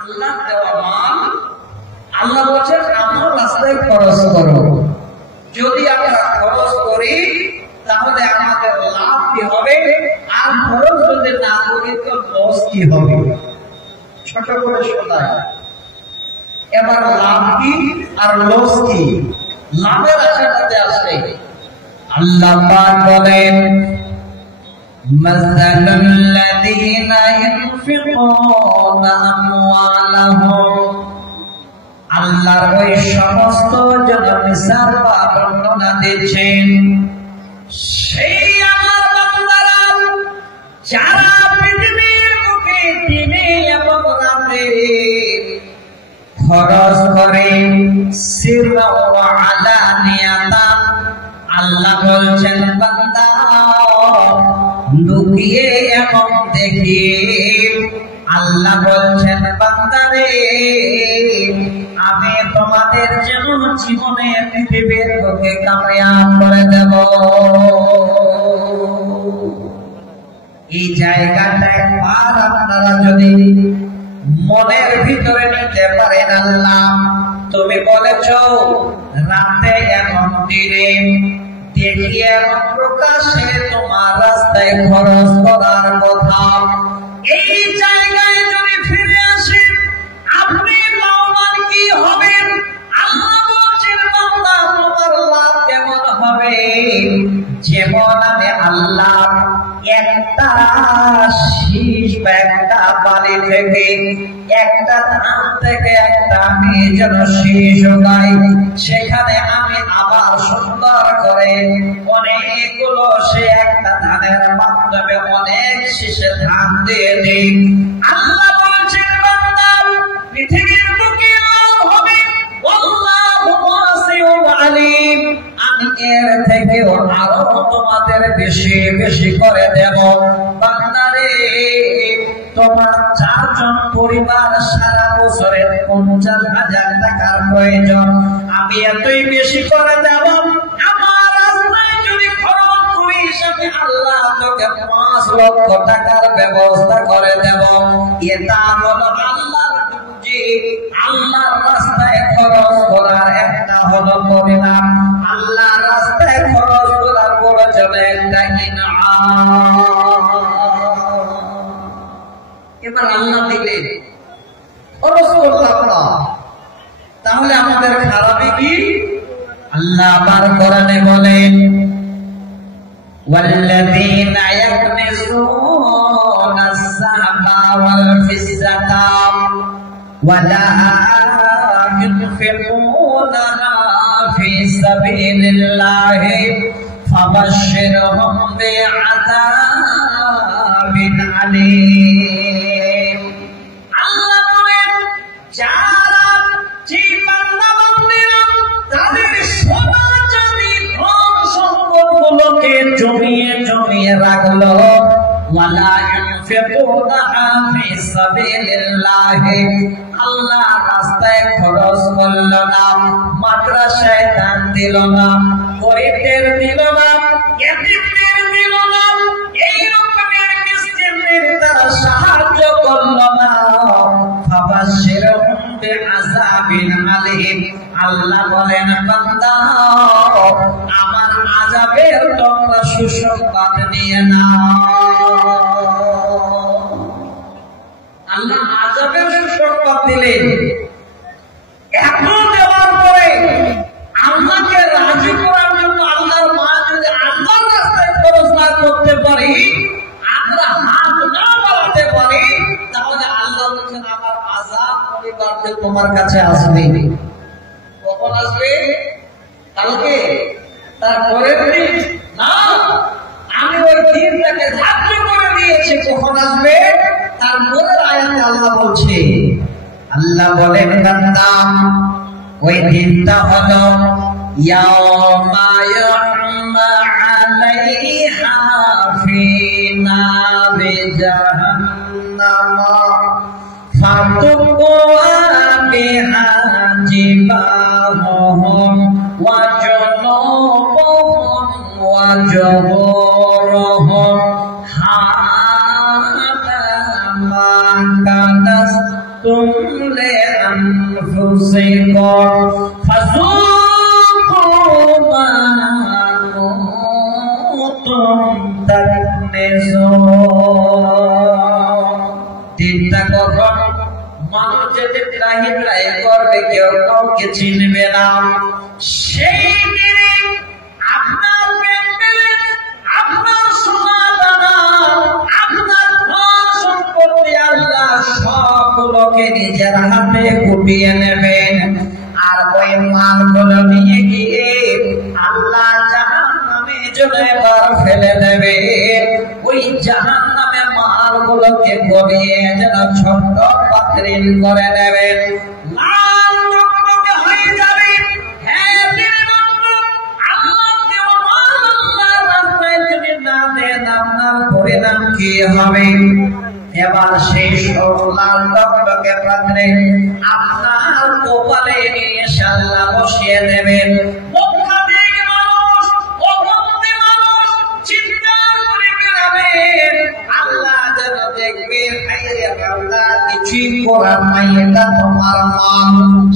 আল্লাহ দেওয়া মাল, আল্লাহ বলছেন আমার রাস্তায় খরচ করো। যদি আমরা খরচ করি তাহলে আমাদের লাভ কি হবে, আর খরচ যদি না করি তো লস কি হবে? ছোট করে শোনায়। এবার লাভ কি আর লস কি? লাভের আশাটাতে আসে। আল্লাহ পাক বলেন, মাসালুল্লাযীনা ইউনফিকুনা আমওয়ালাহুম। আল্লাহর ওই সমস্ত জন মিসাল বা বর্ণনা দিচ্ছেন, সেই আমার বান্দারা যারা পৃথিবীর বুকে দিনে এবং রাতে খরচ করে, সিররা ওয়া আলানিয়াতান। আল্লাহ বলছেন, বান্দা লুকিয়ে এবং দেখিয়ে। আল্লাহ বলছেন, বান্দারে আমি তোমাদের যেন জীবনে পৃথিবীর বুকে কামিয়াব করে দেব। এই জায়গাটা একবার আপনারা যদি মনের ভিতরে নিতে পারেন, আল্লাহ তুমি বলেছ রাতে এবং দিনে দেখিয়ে এবং প্রকাশে তোমার রাস্তায় খরচ করার কথা। এই জায়গায় যদি ফিরে আসে আপনি লাভবান কি হবেন? আল্লাহ বলছেন, বান্দা তোমার লাভ কেমন হবে? যেমন আমি আল্লাহ একটা শীষ বা একটা বালি থেকে, একটা ধান থেকে একটা আমি যেন শীষ উগাই, সেখানে আমি আবার সুন্দর করে অনেকগুলো সে একটা ধানের মাধ্যমে অনেক শীষে ধান দিয়ে দিই। আল্লাহ বলছেন, বান্দা পৃথিবীর বুকে লাভ হবে, আল্লাহু ওয়াসিউন আলিম। আমি এর থেকেও আরো তোমাদের বেশি বেশি করে দেব। বান্দারে, তোমার 4 জন পরিবার সারা বছরে 50,000 টাকার প্রয়োজন, আমি এতই বেশি করে দেব। আমার রাস্তায় যদি খরচ করিস, আমি আল্লাহ তোকে 5 লক্ষ টাকার ব্যবস্থা করে দেব। এটা হলো আল্লাহর পুঁজি। আল্লাহর রাস্তায় খরচ করার একটা হলো পরিণাম, আল্লাহর রাস্তায় খরচ করার বড় জন্য একটা ইনাম। এবার আল্লাহ দিলেন, খরচ করলাম না, তাহলে আমাদের খারাপই কি? আল্লাহ আবার কোরআনে বলেন, ওয়াল্লাযীনা ইয়াকনিজুনা আয-যাহাবা ওয়াল ফিজ্জাতা ওয়া লা ইউনফিকুনাহা ফী সাবিলিল্লাহি ফাবাশশিরহুম বিআযাবিন আযাবিন আলীম। আল্লাহ বলেন যারা যেই বান্দা বান্দীরা তাদের সোনা চাঁদি ধন সম্পদগুলোকে জমিয়ে জমিয়ে রাখলো, ওয়ালা ইউনফিকুনাহা ফি সাবিলিল্লাহ, আল্লাহ রাস্তায় খরচ করলো না, মাদ্রাসায় দান দিল না, গরিবদের দিল না, ইতিমদের দিল না, এই রকমের মিসকিনদের তারা সাহায্য করলো না, ফাবাশশিরহুম বিআযাবিন আলীম। আল্লাহ বলেন বান্দা আমার আযাবের তোমরা সুসংবাদ নিয়ে নাও। আল্লাহ আযাবের সুসংবাদ দিলেন। এখন দেওয়ার পরে আল্লাহকে রাজি করার জন্য আল্লাহর মা যদি আল্লাহর রাস্তায় খরচ না করতে পারি, আমরা হাত না বাড়াতে পারি, তাহলে আল্লাহ বলছেন আমার আযাব পরিবারকে তোমার কাছে আসবে। কখন আসবে? কালকে? তার পরের দিন? না, আমি ওই দিনটাকে ধার্য করে দিয়েছি। কখন আসবে? তার পরের আয়াতে আল্লাহ বলছে, আল্লাহ বলেন বান্দা ওই দিনটা হলো ইয়াউমা ইউহমা আলাইহা ফি নারি জাহান্নাম ফাতুকুয়া বিহা জিবাহুম ওয়া জুনুবুহুম ওয়া জুহুরুহুম হাদা মা কানাস্তুম লিআনফুসিকুম ফাযুকু মা কুনতুম তাকনিজুন। দিনটা কখন? মানুষ যেতে ত্রাহি ত্রাহি করবে, কেউ কাউকে চিনবে না। সেই দিনে আপনার আপনার সোনা দানা, আপনার ধন সম্পত্তি আল্লাহ সবগুলোকে নিজের হাতে গুটিয়ে নেবেন, আর ওই মালগুলো নিয়ে গিয়ে আল্লাহ জাহান্নামে জলেবার ফেলে দেবে। ওই জাহান্নামে মালগুলোকে গলিয়ে যেন ছোট্ট পাত্রিন করে নেবেন, লাল টকটকে হয়ে যাবে। হ্যাঁ আল্লাহকে আল্লাহর রাস্তায় যদি না দেন আপনার পরিণাম কি হবে? এবার সেই লাল টকটকে পাত্রে আপনার কপালে ইনশাআল্লাহ বসিয়ে দেবেন। আল্লাহ যেন দেখবে কিছুই করার নাই, এটা তোমার মন।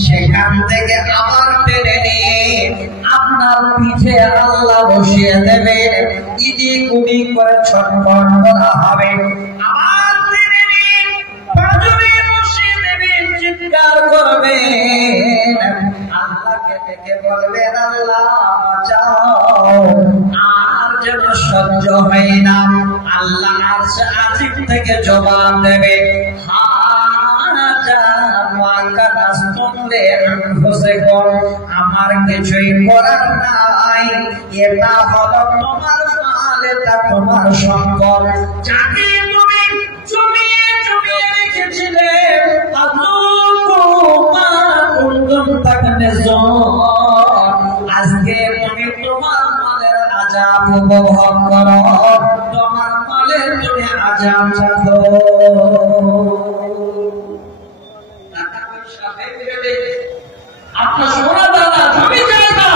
সেখান থেকে আবার টেনে নিয়ে আপনার পিঠে আল্লাহ বসিয়ে দেবে, ইদি কুদি করে ছটফট করা হবে। আবার টেনে নিয়ে পাঁজরে বসিয়ে দেবেন, চিৎকার করবেন, আল্লাহকে ডেকে বলবেন আল্লাহ বাঁচাও, আর যেন সহ্য হয় না। আল্লাহ আরশে আজিম থেকে জবাব দেবে, আমার কিছুই করার নাই, এটা হলো তোমার মাল, এটা তোমার সম্পদ, যাকে তুমি জমিয়ে জমিয়ে রেখেছিলে। আজকে তুমি তোমার মালের আযাব উপভোগ করো, তোমার মালের তুমি আযাব চাখো। আপনার সোনা দানা জমি জায়গা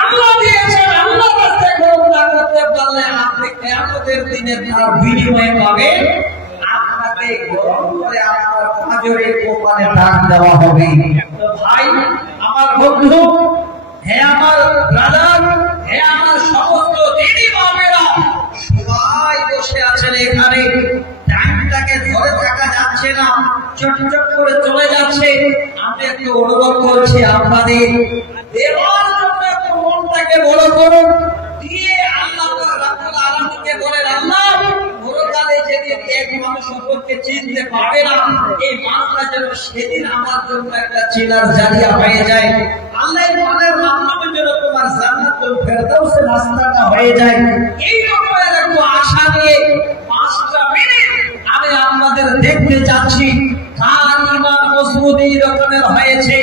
আল্লাহ দিয়েছেন, আল্লাহ রাস্তায় খরচ না করতে পারলে আপনি কিয়ামতের দিনে তার বিনিময়ে পাবেন, আপনাকে গরম করে আপনার পাঁজরে কপালে টান দেওয়া হবে। তো ভাই আমার বন্ধু, হে আমার ব্রাদার, হে আমার সমস্ত দিদি বাবেরা, সবাই বসে আছেন এখানে, টাইমটাকে ধরে থাকা যাচ্ছে না, চটচট করে চলে যাচ্ছে। আমি একটু অনুভব করছি আপনাদের দেওয়ার জন্য একটু মনটাকে বড় করুন, দিয়ে আল্লাহ রাব্বুল আলামিনকে বলেন, আল্লাহ পরকালে যেদিন এক মানুষ অপরকে চিনতে পারবে না, এই মানুষটা যেন সেদিন আমার জন্য একটা চিনার জায়গা হয়ে যায়। আল্লাহ মনের মাধ্যমে যেন তোমার জান্নাতুল ফেরদাউসের রাস্তাটা হয়ে যায়। এই রকমের একটু আশা নিয়ে 5টা যাচ্ছি, কার ইমান মজবুত এই রকমের হয়েছে,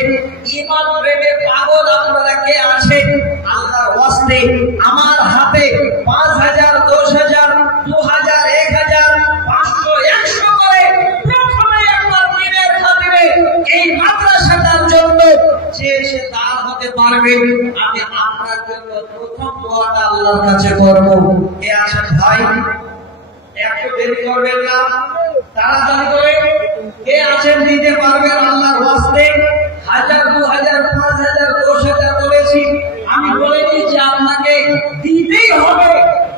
ইমান প্রেমে পাগল আপনারা কে আছে? আল্লাহর ওয়াস্তে আমার হাতে 5,000, 10,000, 2,000, 1,000, 500, 100 করে প্রথমে একবার দিনের খাতিরে এই মাদ্রাসাটার জন্য যে সে দান হতে পারবে, আমি আপনার জন্য প্রথম দোয়াটা আল্লাহর কাছে করব। কে আছেন ভাই? একটু দেরি করবেন না, তাড়াতাড়ি করে কে আছেন দিতে পারবেন আল্লাহর ওয়াস্তে? 1,000, 2,000, 5,000, 10,000 বলেছি, আমি বলে দিয়েছি আপনাকে দিতেই হবে।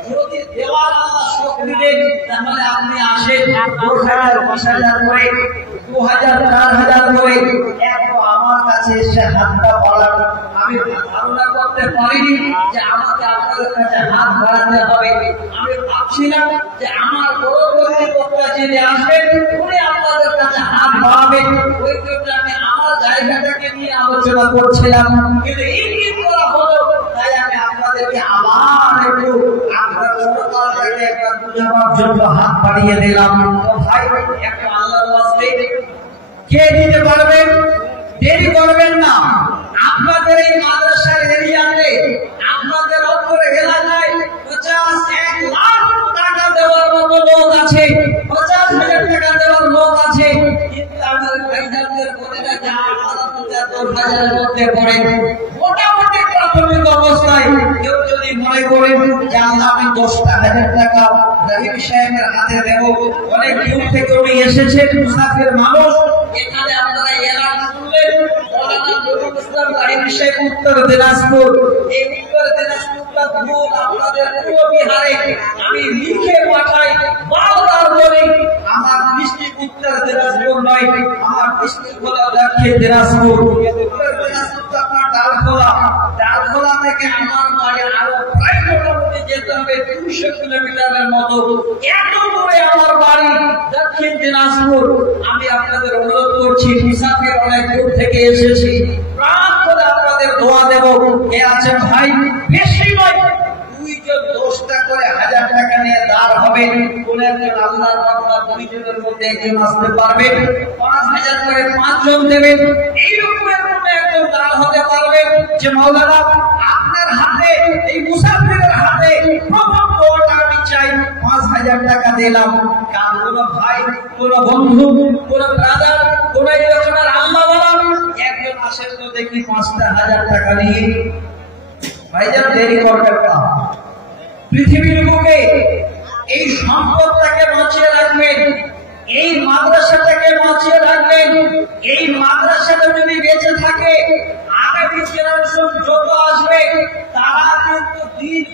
যদি দেওয়ার আল্লাহ শক্তি দেন তাহলে আপনি আসেন 10,000, 20,000 করে, 2,000, 4,000 করে একটু আমার কাছে এসে হাতটা বাড়ান। আমি ধারণা করতে পারিনি যে আমাকে আপনাদের কাছে হাত বাড়াতে হবে। আমি ভাবছিলাম যে আমার পরবর্তী বক্তা যিনি আসবেন উনি আপনাদের কাছে হাত বাড়াবেন, ওই জন্য আমি আমার জায়গাটাকে নিয়ে আলোচনা করছিলাম, কিন্তু ইঙ্গিত করা হলো তাই আমি আপনাদেরকে আবার একটু আপনার সরকারকে একটা বুঝাবার জন্য হাত বাড়িয়ে দিলাম। তো ভাই একটু আল্লাহর ওয়াস্তে কে দিতে পারবেন? দেরি করবেন না। আপনাদের এই মাদ্রাসার এরিয়াতে আপনাদের অপর এলাকায় 50-1 লাখ টাকা দেওয়ার মতো লোক আছে, 50,000 টাকা দেওয়ার লোক আছে, কিন্তু আমাদের ভাইজানদের বলে না যে 10,000 মধ্যে পড়ে। মোটামুটি প্রাথমিক অবস্থায় কেউ যদি মনে করেন যে আমি 10,000 টাকা রহিম সাহেবের হাতে দেব, অনেক দূর থেকে উনি এসেছেন, মুসাফির মানুষ, এখানে আপনারা এলাকা শুনলেন উত্তর দিনাজপুর, এই উত্তর দিনাজপুরটা দূর আপনাদের পূর্ব বিহারে আমি লিখে পাঠাই, বারবার বলি আমার ডিস্ট্রিক্ট উত্তর দিনাজপুর নয়, আমার ডিস্ট্রিক্ট হলো দক্ষিণ দিনাজপুর। উত্তর দিনাজপুর আপনার ডালখোলা, ডালখোলা থেকে আমার বাড়ি আরো প্রায় মোটামুটি যেতে হবে 200 কিলোমিটারের মতো, এত দূরে আমার বাড়ি দক্ষিণ দিনাজপুর। আমি আপনাদের অনুরোধ করছি, মুসাফির অনেক দূর থেকে এসেছি, প্রাণ করে আপনাদের দোয়া দেব। কে আছেন ভাই? বেশি নয়, 2 জন 10টা করে 1,000 টাকা নিয়ে দাঁড় হবে, কোন একজন আল্লাহর বান্দা 2 জনের মধ্যে একজন আসতে পারবে, 5,000 করে 5 জন দেবেন। এই রকমের কোন একজন দাঁড় হতে পারবে যে মাওলানা আপনার হাতে, এই মুসাফিরের হাতে প্রথম দোয়াটা আমি চাই, 5,000 টাকা দিলাম। কার কোন ভাই, কোন বন্ধু, কোন ব্রাদার, কোন এই রকমের আল্লাহ বলা একজন আসেন তো দেখি 5,000 টাকা নিয়ে। ভাইজান দেরি করবেন না, পৃথিবীর বুকে এই সম্পদটাকে বাঁচিয়ে রাখবেন, এই মাদ্রাসাটাকে বাঁচিয়ে রাখবেন। এই মাদ্রাসাটা যদি বেঁচে থাকে আগামী জেনারেশন যত আসবে তারা কিন্তু দিন